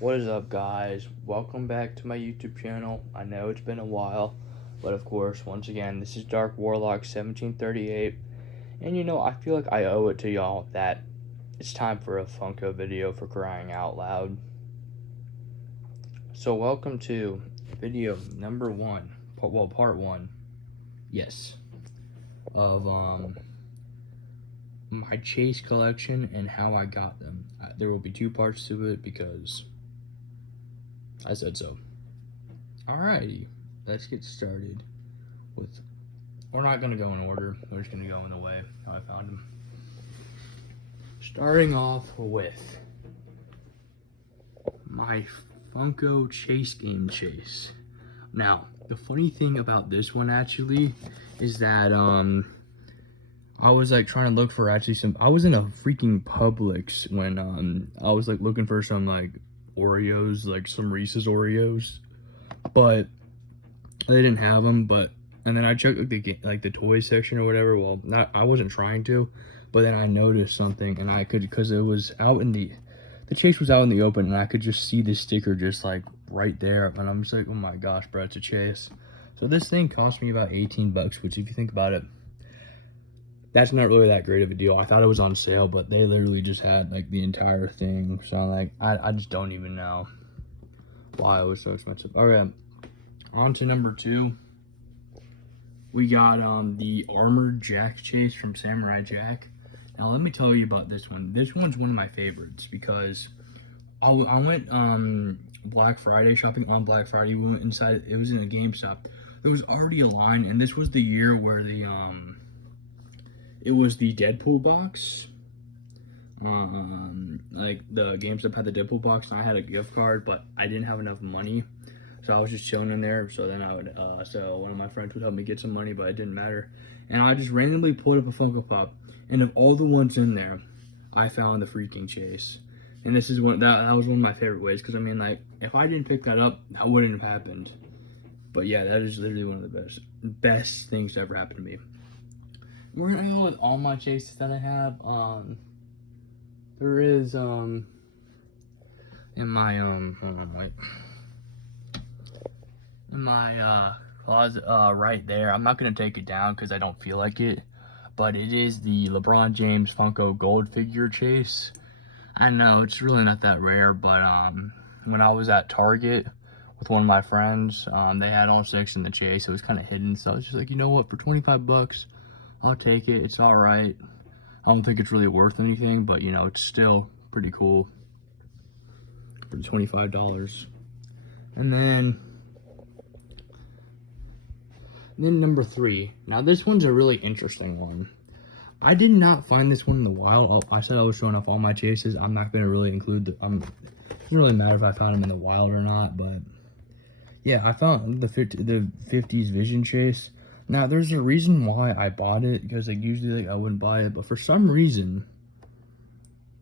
What is up, guys? Welcome back to my YouTube channel. I know it's been a while, but of course, once again, this is Dark Warlock 1738, and I feel like I owe it to y'all that it's time for a Funko video, for crying out loud. So welcome to video number one, part one, yes, of my chase collection and how I got them. There will be two parts to it because I said so. Alrighty, let's get started with. We're not gonna go in order. We're just gonna go in the way how I found them. Starting off with my Funko Chase Game Chase. Now, the funny thing about this one actually is that I was like trying to look for actually some. I was in a freaking Publix when I was like looking for some like Oreos, like some Reese's Oreos, but they didn't have them. But and then I checked like the toy section or whatever. Well, I wasn't trying to, but then I noticed something, and I could, because it was out in the chase was out in the open, and I could just see the sticker just like right there, and I'm just like, oh my gosh, bro, it's a chase. So this thing cost me about 18 bucks, which if you think about it, that's not really that great of a deal. I thought it was on sale, but they literally just had like the entire thing. So I'm like, I just don't even know why it was so expensive. Okay, on to number two. We got the Armored Jack chase from Samurai Jack. Now let me tell you about this one. This one's one of my favorites because I went Black Friday shopping on Black Friday. We went inside. It was in a GameStop. There was already a line, and this was the year where the it was the Deadpool box. Like the GameStop had the Deadpool box, and I had a gift card, but I didn't have enough money, so I was just chilling in there. So then I would, so one of my friends would help me get some money, but it didn't matter. And I just randomly pulled up a Funko Pop, and of all the ones in there, I found the freaking chase. And this is that was one of my favorite ways, because I mean, like, if I didn't pick that up, that wouldn't have happened. But yeah, that is literally one of the best things to ever happen to me. We're gonna go with all my chases that I have. There is in my hold on, wait. In my closet right there. I'm not gonna take it down because I don't feel like it, but it is the LeBron James Funko Gold figure chase. I know it's really not that rare, but when I was at Target with one of my friends, they had all six in the chase. It was kind of hidden, so I was just like, you know what, for 25 bucks, I'll take it. It's all right. I don't think it's really worth anything, but it's still pretty cool for $25. And then number three. Now this one's a really interesting one. I did not find this one in the wild. I said I was showing off all my chases. I'm not going to really include it doesn't really matter if I found them in the wild or not, but yeah, I found the 50s Vision chase. Now there's a reason why I bought it, because like usually I wouldn't buy it, but for some reason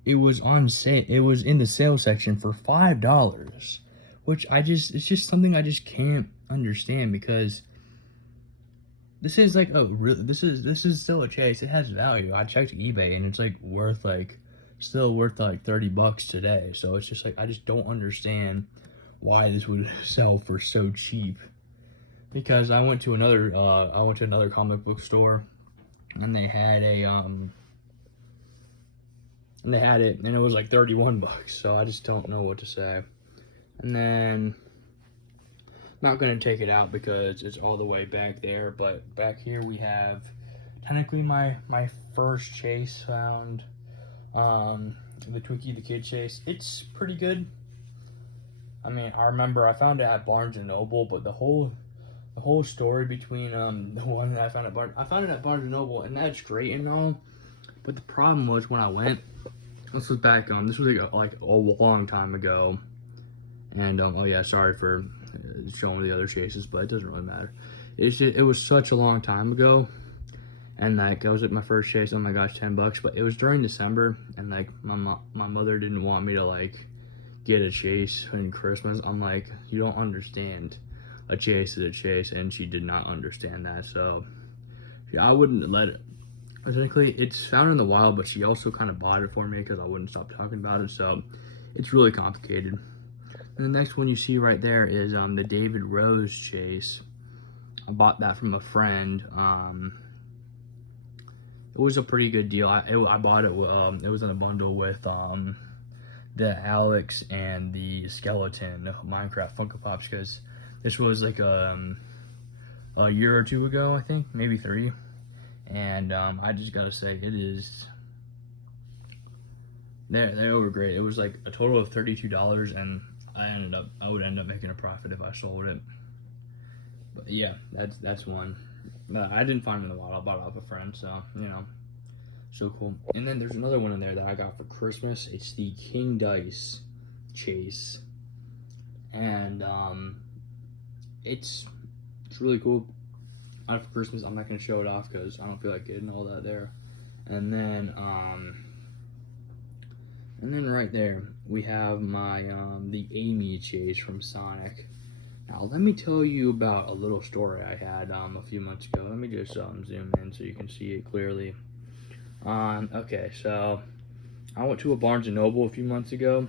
it was on sale. It was in the sale section for $5, which it's just something I just can't understand, because this is like this is still a chase. It has value. I checked eBay, and it's like still worth like 30 bucks today. So it's just like, I just don't understand why this would sell for so cheap. Because I went to another comic book store, and they had it, and it was like 31 bucks. So I just don't know what to say. And then not going to take it out because it's all the way back there, but back here we have technically my first chase found, the Twinkie the Kid chase. It's pretty good. I mean, I remember I found it at Barnes and Noble, but the whole story between the one that I found it at Barnes and Noble, and that's great and all, but the problem was when I went, this was back this was like a long time ago, and oh yeah, sorry for showing the other chases, but it doesn't really matter. It was such a long time ago, and like I was at my first chase. Oh my gosh, 10 bucks, but it was during December, and like my mother didn't want me to like get a chase in Christmas. I'm like, you don't understand. A chase is a chase, and she did not understand that. So I wouldn't let it. Technically, it's found in the wild, but she also kind of bought it for me because I wouldn't stop talking about it. So it's really complicated. And the next one you see right there is the David Rose chase. I bought that from a friend. It was a pretty good deal. I bought it. It was in a bundle with the Alex and the Skeleton Minecraft Funko Pops, because this was like a year or two ago, I think, maybe 3. And I just gotta say, it is. They were great. It was like a total of $32, and I would end up making a profit if I sold it. But yeah, that's one. I didn't find it in the wild. I bought it off a friend, so you know, so cool. And then there's another one in there that I got for Christmas. It's the King Dice chase, and it's really cool. I for Christmas. I'm not gonna show it off because I don't feel like getting all that there. And then right there we have my the Amy chase from Sonic. Now let me tell you about a little story I had a few months ago. Let me just zoom in so you can see it clearly. Okay, so I went to a Barnes & Noble a few months ago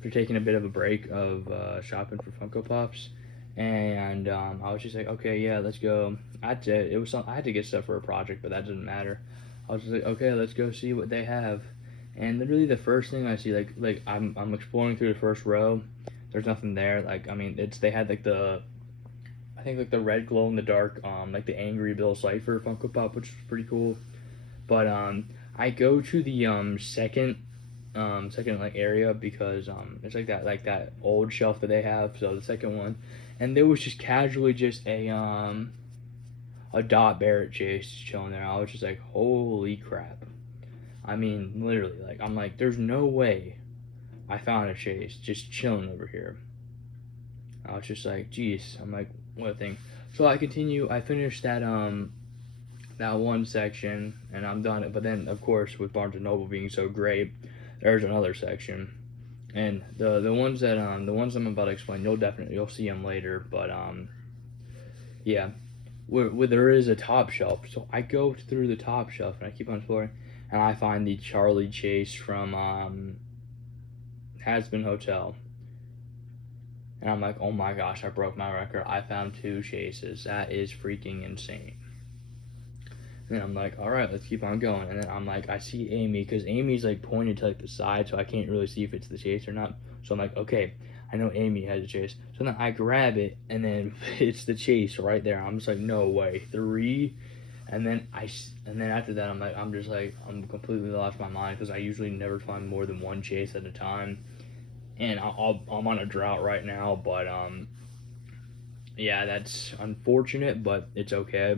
for taking a bit of a break of shopping for Funko Pops, and I was just like, okay, yeah, let's go. I had to get stuff for a project, but that doesn't matter. I was just like, okay, let's go see what they have. And literally the first thing I see, like I'm exploring through the first row. There's nothing there. Like, I mean, they had like I think like the red glow in the dark, like the Angry Bill Cipher Funko Pop, which was pretty cool. But I go to the second like area because it's like that old shelf that they have. So the second one, and there was just casually just a Dot Barrett chase chilling there. I was just like, holy crap! I mean, literally, like I'm like, there's no way I found a chase just chilling over here. I was just like, geez. I'm like, what a thing. So I continue. I finished that one section and I'm done. But then, of course, with Barnes and Noble being so great, there's another section. And the ones I'm about to explain, you'll see them later. But yeah, where there is a top shelf. So I go through the top shelf and I keep on exploring, and I find the Charlie chase from Has-Been Hotel. And I'm like, oh my gosh, I broke my record. I found 2 chases. That is freaking insane. And I'm like, all right, let's keep on going. And then I'm like, I see Amy, because Amy's like pointed to like the side, so I can't really see if it's the chase or not. So I'm like, okay, I know Amy has a chase. So then I grab it, and then it's the chase right there. I'm just like, no way, 3. And then after that, I'm completely lost my mind, because I usually never find more than 1 chase at a time. And I'm on a drought right now, but yeah, that's unfortunate, but it's okay.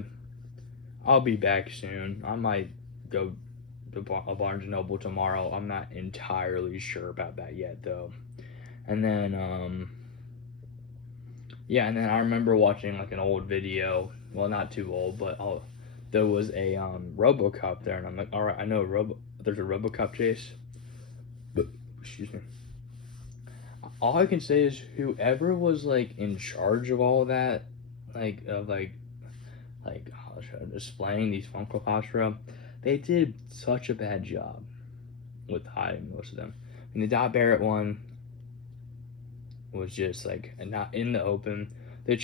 I'll be back soon. I might go to Barnes & Noble tomorrow. I'm not entirely sure about that yet, though. And then, yeah, and then I remember watching, like, an old video. Well, not too old, but there was a RoboCop there, and I'm like, all right, I know there's a RoboCop chase. But, excuse me. All I can say is whoever was, like, in charge of all that, displaying these Funko Pops, they did such a bad job with hiding most of them. And the Dot Barrett one was just like not in the open. The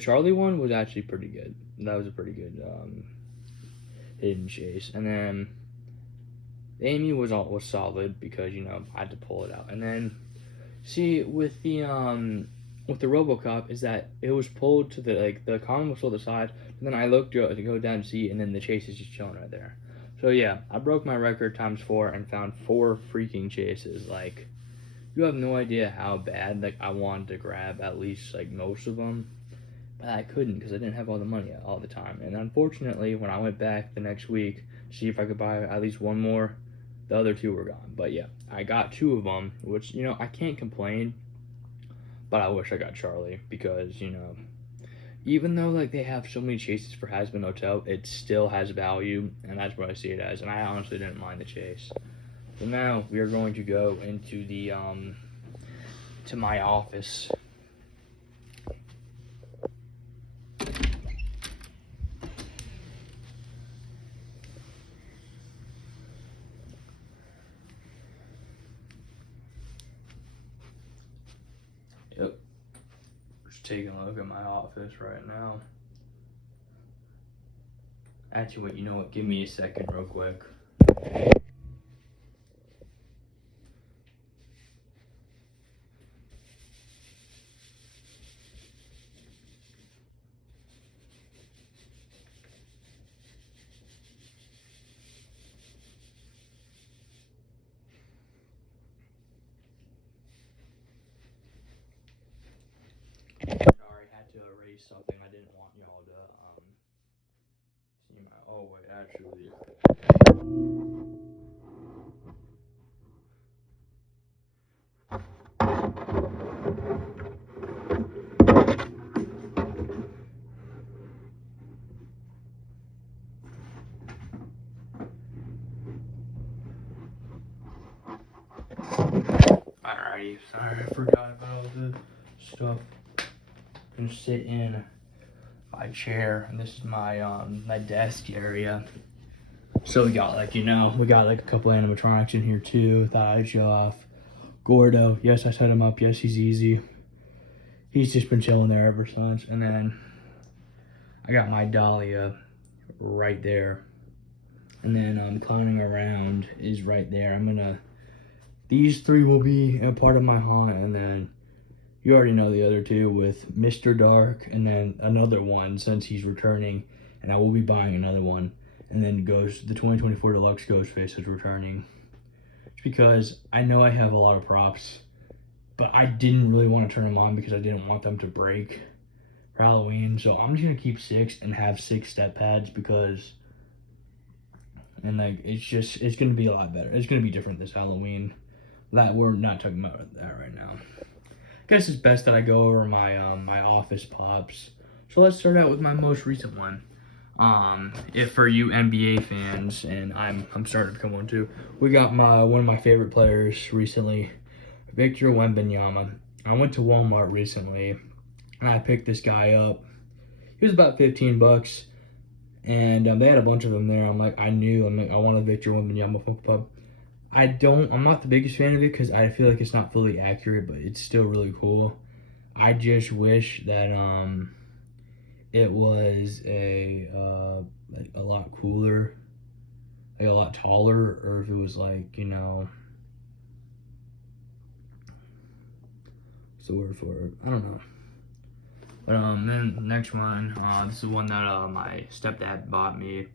Charlie one was actually pretty good. That was a pretty good hidden chase. And then the Amy was solid because I had to pull it out. And then see with the RoboCop is that it was pulled to the column was to the side, and then I looked to go down to see, and then the chase is just chilling right there. So yeah, I broke my record times 4 and found 4 freaking chases. Like, you have no idea how bad I wanted to grab at least most of them, but I couldn't because I didn't have all the money all the time. And unfortunately, when I went back the next week to see if I could buy at least 1 more, the other 2 were gone. But yeah, I got 2 of them, which I can't complain. But I wish I got Charlie because, even though they have so many chases for Has-Been Hotel, it still has value, and that's what I see it as. And I honestly didn't mind the chase. So now we are going to go into the to my office. just taking a look at my office right now. Actually, wait, you know what? Give me a second real quick. Sorry, I had to erase something. I didn't want y'all to see my. Oh wait, actually. Alrighty, sorry, I forgot about all the stuff. I'm gonna sit in my chair, and this is my my desk area. So we got like, we got like a couple animatronics in here too. Thought I'd show off. Gordo, yes, I set him up. Yes, he's easy. He's just been chilling there ever since. And then I got my Dahlia right there. And then clowning around is right there. These three will be a part of my haunt, and then you already know the other two with Mr. Dark, and then another one since he's returning, and I will be buying another one. And then the 2024 Deluxe Ghostface is returning. It's because I know I have a lot of props, but I didn't really want to turn them on because I didn't want them to break for Halloween. So I'm just gonna keep 6 and have 6 step pads and like it's gonna be a lot better. It's gonna be different this Halloween. That we're not talking about that right now. I guess it's best that I go over my my office pops. So let's start out with my most recent one. If for you NBA fans, and I'm starting to become one too, we got one of my favorite players recently, Victor Wembanyama. I went to Walmart recently and I picked this guy up. He was about 15 bucks, and they had a bunch of them there. I'm like, I want a Victor Wembanyama Funko Pop. I'm not the biggest fan of it because I feel like it's not fully accurate, but it's still really cool. I just wish that it was like a lot cooler, like a lot taller, or if it was like, what's the word for it? I don't know. But then the next one, this is one that my stepdad bought me.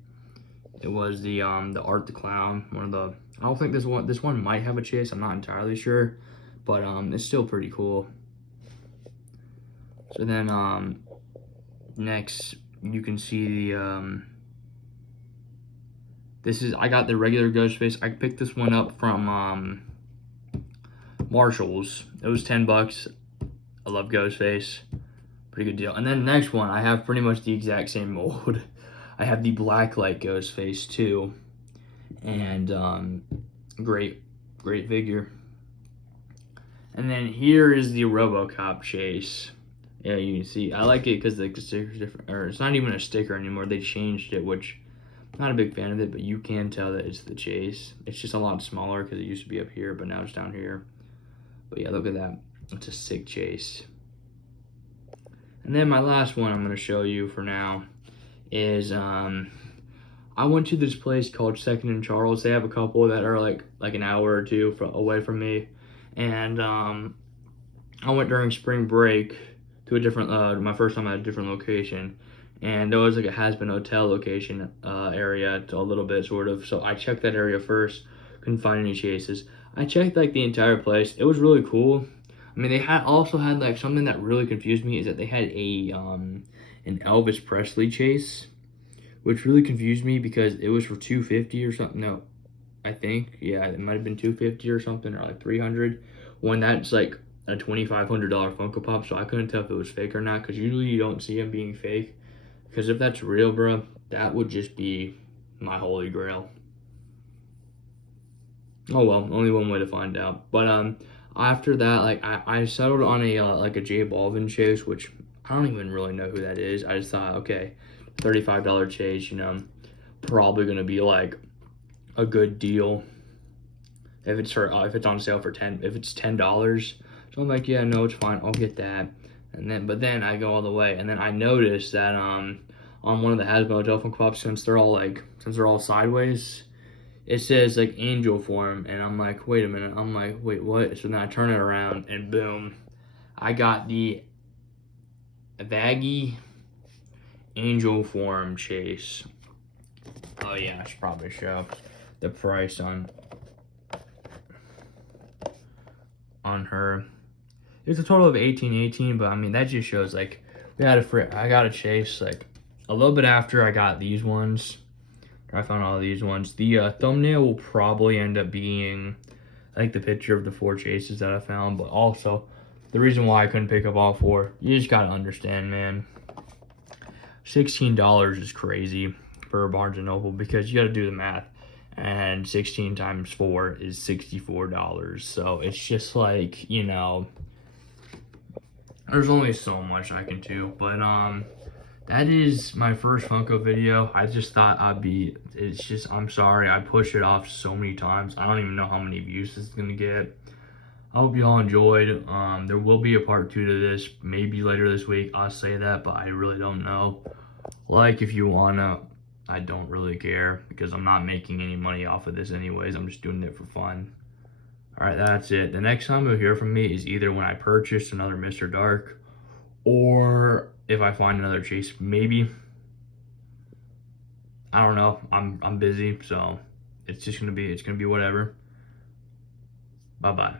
It was the Art the Clown, one of the. I don't think this one might have a chase. I'm not entirely sure, but it's still pretty cool. So then next you can see the I got the regular Ghostface. I picked this one up from Marshall's. It was 10 bucks. I love Ghostface. Pretty good deal. And then the next one, I have pretty much the exact same mold. I have the Blacklight Ghostface too, and great figure. And then here is the RoboCop chase. Yeah, you can see I like it because the sticker's different, or it's not even a sticker anymore. They changed it, which I'm not a big fan of it, but you can tell that it's the chase. It's just a lot smaller because it used to be up here, but now it's down here. But yeah, look at that. It's a sick chase. And then my last one I'm going to show you for now is I went to this place called Second and Charles. They have a couple that are like an hour or two away from me, and I went during spring break to a different my first time at a different location, and there was like a has-been hotel location area a little bit sort of. So I checked that area first, couldn't find any chases. I checked like the entire place. It was really cool. I mean, they also had like something that really confused me is that they had a an Elvis Presley chase, which really confused me because it was for $250 or something. No, I think, yeah, it might have been $250 or something, or like $300. When that's like a $2,500 Funko Pop, so I couldn't tell if it was fake or not, because usually you don't see them being fake. Because if that's real, bro, that would just be my holy grail. Oh well, only one way to find out. But after that, like I settled on a like a J Balvin chase, which I don't even really know who that is. I just thought, okay, $35 chase, probably gonna be like a good deal if it's on sale for if it's $10. So I'm like, yeah, no, it's fine, I'll get that. but then I go all the way, and then I noticed that on one of the Hasbro Dolphin Cups, since they're all sideways, it says like angel form, and I'm like, wait a minute, I'm like, wait, what? So then I turn it around, and boom, I got the Vaggy angel form chase. Oh yeah, I should probably show the price on her. It's a total of 18.18, but I mean that just shows like I got a chase like a little bit after I got these ones. I found all these ones. The thumbnail will probably end up being like the picture of the 4 chases that I found, but also the reason why I couldn't pick up all 4. You just gotta understand, man. $16 is crazy for a Barnes and Noble because you gotta do the math. And 16 times 4 is $64. So it's just like, you know, there's only so much I can do. But that is my first Funko video. I just thought I'm sorry, I pushed it off so many times. I don't even know how many views this is gonna get. I hope you all enjoyed. There will be a part 2 to this, maybe later this week. I'll say that, but I really don't know. Like if you wanna, I don't really care because I'm not making any money off of this anyways. I'm just doing it for fun. All right, that's it. The next time you'll hear from me is either when I purchase another Mr. Dark or if I find another chase, maybe. I don't know. I'm busy, so it's gonna be whatever. Bye-bye.